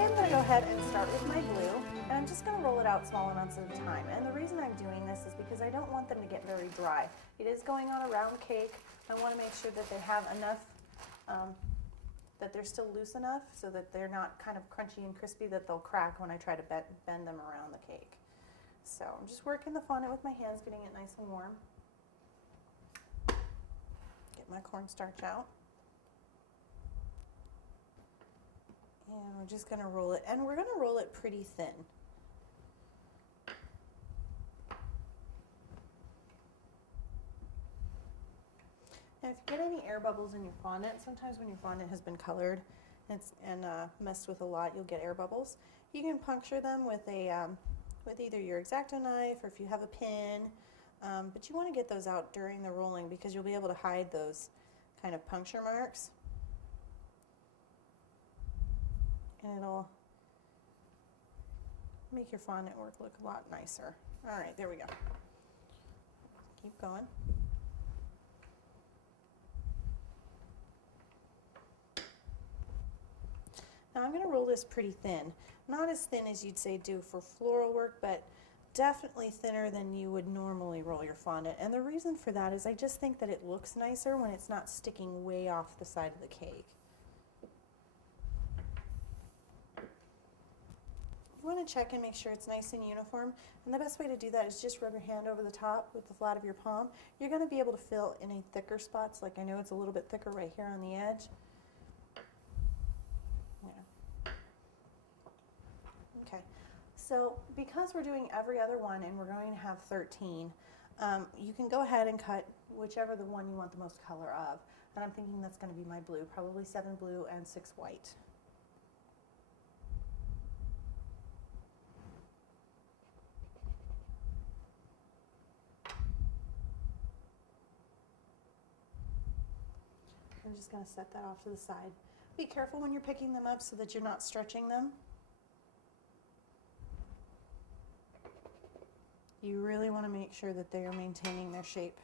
today I'm going to go ahead and start with my glue, and I'm just going to roll it out small amounts at a time. And the reason I'm doing this is because I don't want them to get very dry. It is going on a round cake. I want to make sure that they have enough, that they're still loose enough so that they're not kind of crunchy and crispy that they'll crack when I try to bend them around the cake. So I'm just working the fondant with my hands, getting it nice and warm. Get my cornstarch out. And we're just going to roll it, and we're going to roll it pretty thin. Now if you get any air bubbles in your fondant, sometimes when your fondant has been colored and messed with a lot, you'll get air bubbles. You can puncture them with either your X-Acto knife or if you have a pin, but you want to get those out during the rolling because you'll be able to hide those kind of puncture marks. And it'll make your fondant work look a lot nicer. All right, there we go. Keep going. Now I'm going to roll this pretty thin. Not as thin as you'd say do for floral work, but definitely thinner than you would normally roll your fondant. And the reason for that is I just think that it looks nicer when it's not sticking way off the side of the cake. You want to check and make sure it's nice and uniform, and the best way to do that is just rub your hand over the top with the flat of your palm. You're going to be able to fill any thicker spots, like I know it's a little bit thicker right here on the edge. Yeah. Okay, so because we're doing every other one and we're going to have 13, you can go ahead and cut whichever the one you want the most color of, and I'm thinking that's going to be my blue, probably 7 blue and 6 white. I'm just going to set that off to the side. Be careful when you're picking them up so that you're not stretching them. You really want to make sure that they are maintaining their shape.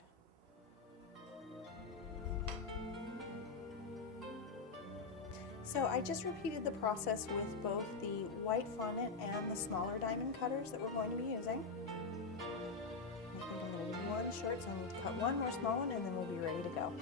So I just repeated the process with both the white fondant and the smaller diamond cutters that we're going to be using. I think I'm going to do one short, so I need to cut one more small one and then we'll be ready to go.